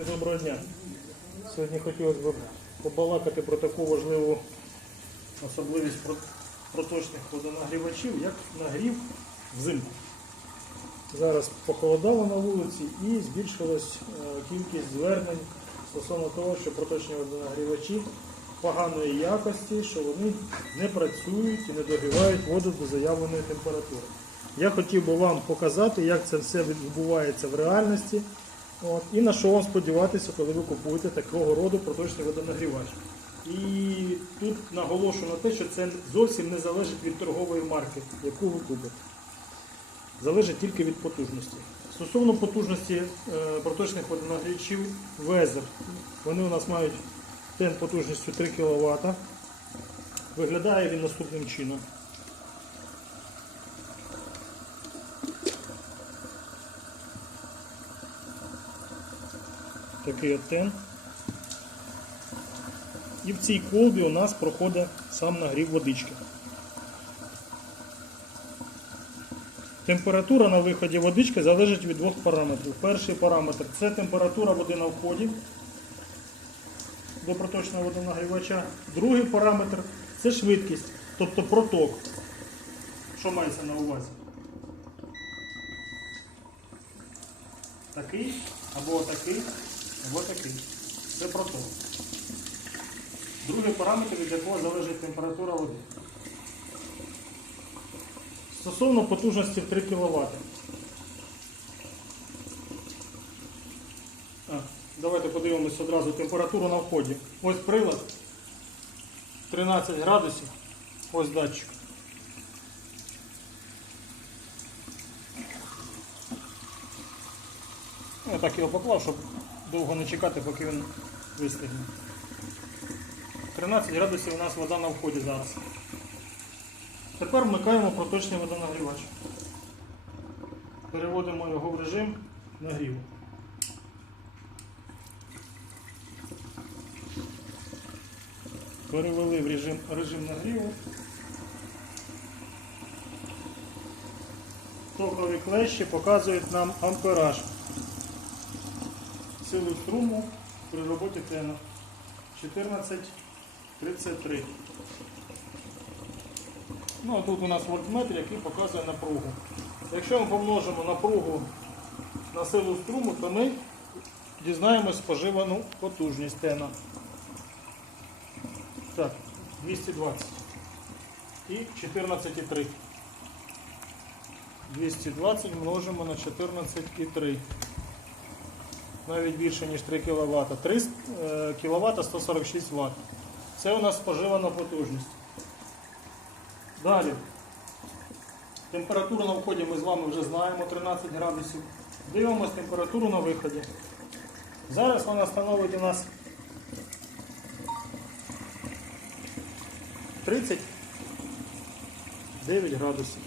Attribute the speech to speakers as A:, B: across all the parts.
A: Друзі, доброго дня. Сьогодні хотілося б побалакати про таку важливу особливість проточних водонагрівачів, як нагрів взимку. Зараз похолодало на вулиці і збільшилась е, кількість звернень стосовно того, що проточні водонагрівачі поганої якості, що вони не працюють і не догрівають воду до заявленої температури. Я хотів би вам показати, як це все відбувається в реальності. От, і на що вам сподіватися, коли ви купуєте такого роду проточний водонагрівач. І тут наголошую на те, що це зовсім не залежить від торгової марки, яку ви купите. Залежить тільки від потужності. Стосовно потужності е, проточних водонагрівачів Везер, вони у нас мають тен потужністю 3 кВт. Виглядає він наступним чином. Такий от тен. І в цій колбі у нас проходить сам нагрів водички. Температура на виході водички залежить від двох параметрів. Перший параметр це температура води на вході до проточного водонагрівача. Другий параметр це швидкість, тобто проток. Що мається на увазі? Такий, або такий, або такий. Це проток. Другий параметр, від якого залежить температура води. Стосовно потужності в 3 кВт. Давайте подивимось одразу температуру на вході. Ось прилад 13 градусів. Ось датчик. Я так його поклав, щоб довго не чекати, поки він вистигне. 13 градусів у нас вода на вході зараз. Тепер вмикаємо проточний водонагрівач. Переводимо його в режим нагріву. Перевели в режим, режим нагріву. Токові клещі показують нам ампераж. Силу струму при роботі тена 1433. Ну, а тут у нас вольтметр, який показує напругу. Якщо ми помножимо напругу на силу струму, то ми дізнаємось споживану потужність тена. Так, 220 і 14,3. 220 множимо на 14,3. Навіть більше, ніж 3 кВт. 3 кВт 146 Вт. Це у нас споживана потужність. Далі. Температуру на вході ми з вами вже знаємо 13 градусів. Дивимося температуру на виході. Зараз вона становить у нас 39 градусів.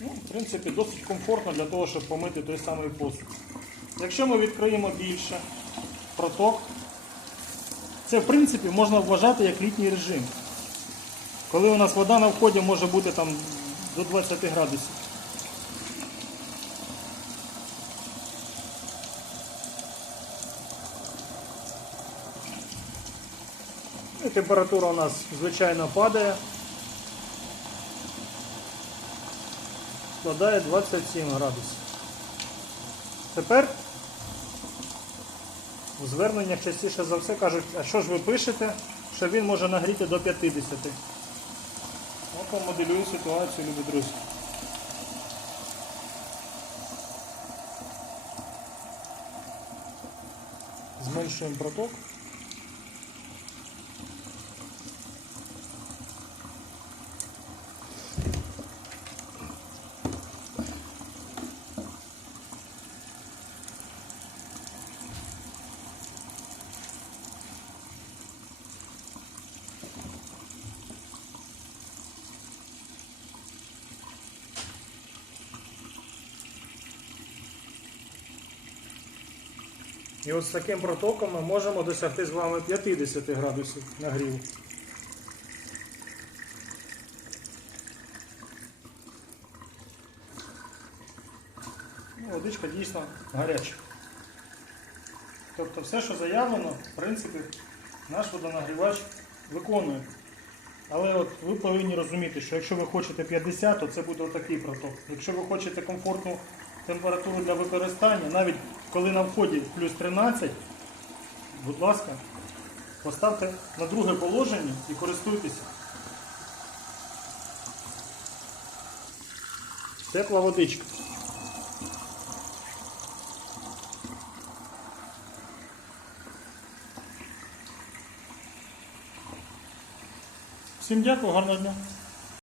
A: Ну, в принципі, досить комфортно для того, щоб помити той самий посуд. Якщо ми відкриємо більше проток, це в принципі можна вважати як літній режим. Коли у нас вода на вході може бути там до 20 градусів. І температура у нас звичайно падає. Складає 27 градусів. Тепер у зверненнях частіше за все кажуть, а що ж ви пишете, що він може нагріти до 50. От вам моделюю ситуацію, любі друзі. Зменшуємо проток. І от з таким протоком ми можемо досягти з вами 50 градусів нагріву. Ну, Водичка дійсно гаряча. Тобто все, що заявлено, в принципі, наш водонагрівач виконує. Але от ви повинні розуміти, що якщо ви хочете 50, то це буде отакий проток. Якщо ви хочете комфортну температуру для використання, навіть коли на вході плюс 13, будь ласка, поставте на друге положення і користуйтеся. Тепла водичка. Всім дякую, гарного дня.